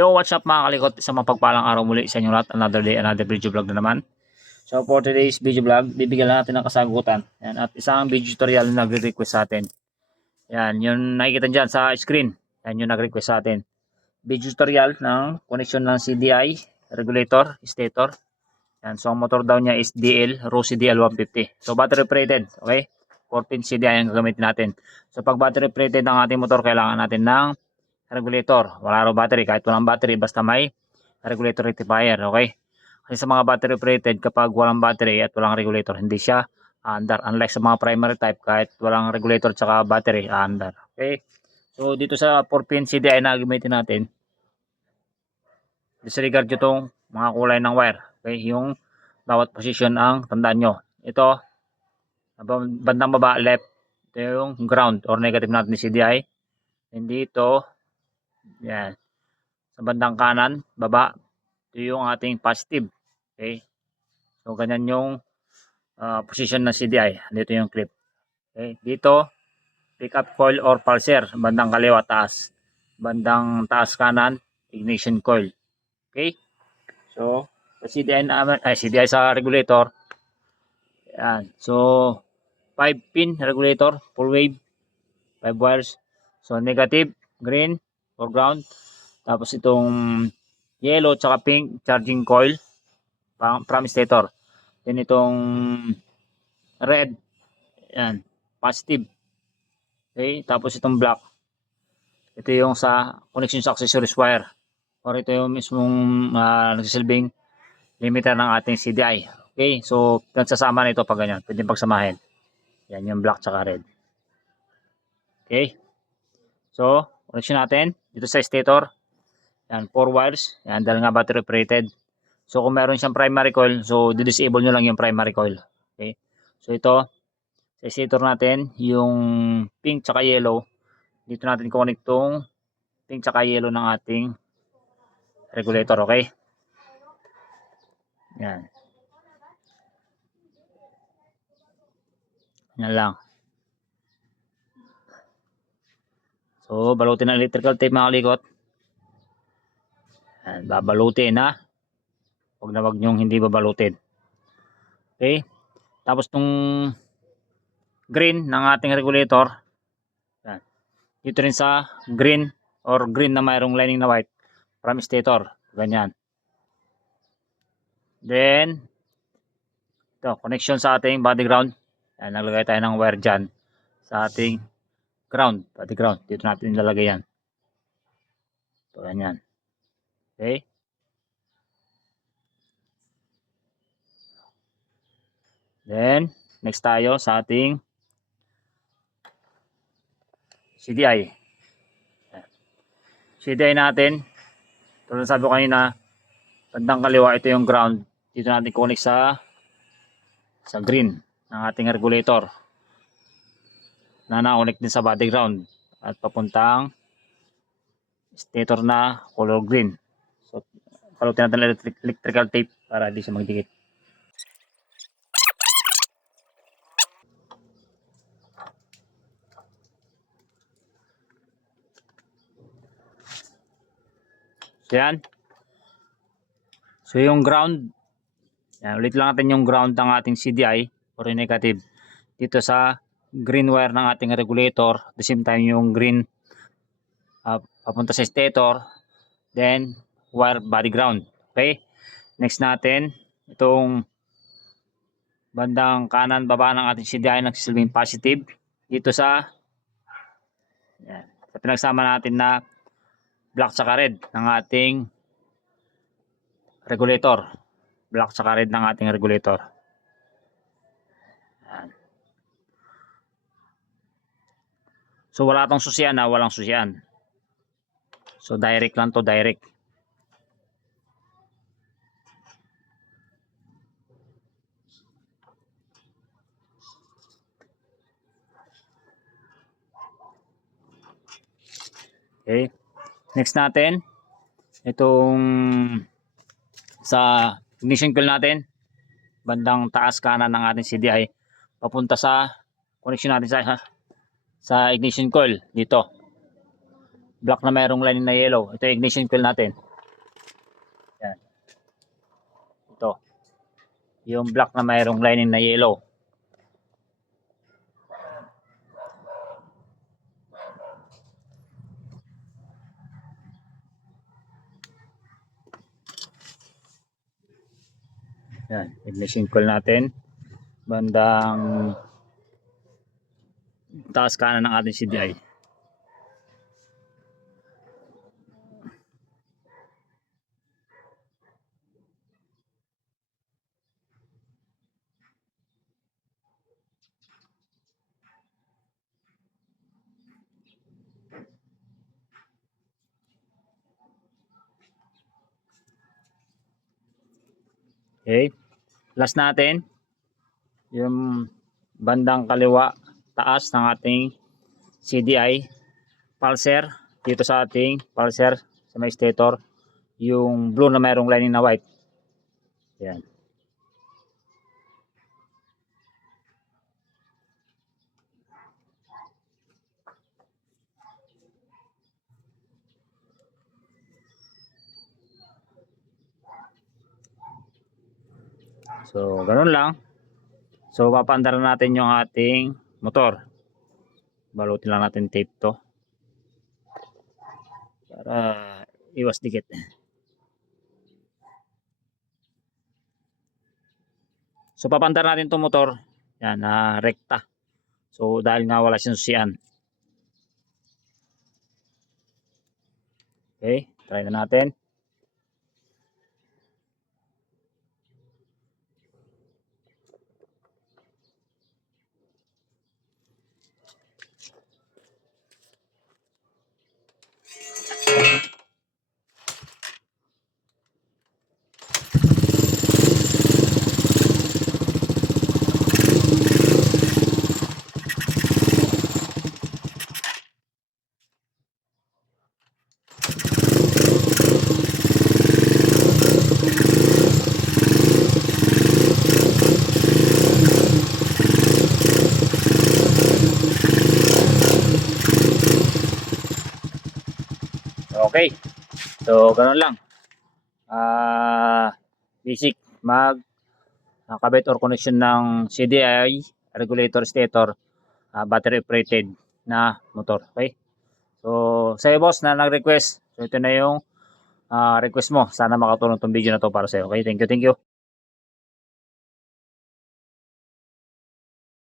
Yo, what's up mga kalikot? Isang mapagpalang araw muli sa inyo lahat. Another day, another video vlog na naman. So for today's video vlog, bibigyan natin ng kasagutan. Yan, at isang video tutorial na nagre-request sa atin. Yan, yung nakikita dyan sa screen. Yan yung nag-request sa atin. Video tutorial ng connection ng CDI, regulator, stator. Yan, so ang motor daw niya is DL, Rossi DL150. So battery operated, okay? 14 CDI ang gagamitin natin. So pag battery operated ang ating motor, kailangan natin ng regulator. Wala raw battery, kahit walang battery, basta may regulator rectifier, okay? Kasi sa mga battery operated, kapag walang battery at walang regulator, hindi siya aandar. Unlike sa mga primary type, kahit walang regulator at battery, aandar. Okay? So dito sa 4-pin CDI na gamitin natin, disregard nyo itong mga kulay ng wire. Okay? Yung bawat position ang tandaan nyo. Ito, bandang baba, left, ito yung ground or negative natin ni CDI. Hindi ito, yan. Sa bandang kanan, baba, ito yung ating positive. Okay? So, ganyan yung position ng CDI. Dito yung clip. Okay? Dito, pick up coil or pulser. Bandang kaliwa, taas. Bandang taas kanan, ignition coil. Okay? So, sa CDI naman, CDI sa regulator. Yan. So, 5-pin regulator, full wave, 5 wires. So, negative, green, or ground. Tapos itong yellow tsaka pink charging coil from stator. Then itong red, yan, positive. Okay, tapos itong black, ito yung sa connection sa accessories wire. Or ito yung mismong nagsisilbing limiter ng ating CDI. Okay, so nagsasama na ito pag ganyan. Pwede pagsamahin. Yan yung black tsaka red. Okay, so connection natin dito sa stator. Yan, 4 wires. Yan, dahil nga battery operated. So, kung meron siyang primary coil, so, di-disable nyo lang yung primary coil. Okay? So, ito, sa stator natin, yung pink tsaka yellow, dito natin connect tong pink tsaka yellow ng ating regulator. Okay? Yan. Yan lang. So, balutin ng electrical tape mga kalikot. Yan, babalutin ha. Huwag na huwag nyong hindi babalutin. Okay? Tapos tong green ng ating regulator, yan. Dito rin sa green or green na mayroong lining na white from stator. Ganyan. Then, ito, connection sa ating body ground. Yan, naglagay tayo ng wire dyan sa ating ground, body ground. Dito natin ilalagay yan. Ito, ganyan. Okay? Then, next tayo sa ating CDI. CDI natin, tulad sabi ko kanina, bandang kaliwa, ito yung ground. Dito natin connect sa green ng ating regulator na na-connect din sa body ground at papuntang stator na color green. So, palutin natin electrical tape para di siya magdikit. So, yan. So, yung ground, yan, ulit lang natin yung ground ng ating CDI or negative dito sa green wire ng ating regulator. At the same time, yung green papunta sa stator, then wire body ground. Okay? Next natin, itong bandang kanan baba ng ating CDI nagsisilbing positive dito sa yan, sa pinagsama natin na black tsaka red ng ating regulator. Black tsaka red ng ating regulator. Yan. So wala tong susian na, walang susian. So direct lang to, direct. Okay. Next natin, itong sa ignition coil natin, bandang taas kanan ng ating CDI, papunta sa connection natin sa ignition coil dito. Black na mayroong line na yellow. Ito yung ignition coil natin. yung black na mayroong lining na yellow. Yan, ignition coil natin bandang taas kanan ng ating CDI. Okay, last natin yung bandang kaliwa taas ng ating CDI pulser, dito sa ating pulser sa may stator, yung blue na mayroong lining na white. Yan. So, ganun lang. So, papaandar natin yung ating motor. Balutin lang natin tape to para iwas dikit. So, papaandar natin itong motor. Yan, rekta. So, dahil nga wala siyang susian. Okay, try na natin. Okay. So, ganun lang. Basic kabit or connection ng CDI regulator stator battery operated na motor. Okay. So, sa'yo boss na nag-request. So, ito na yung request mo. Sana makatulong tong video na to para sa'yo. Okay. Thank you. Thank you.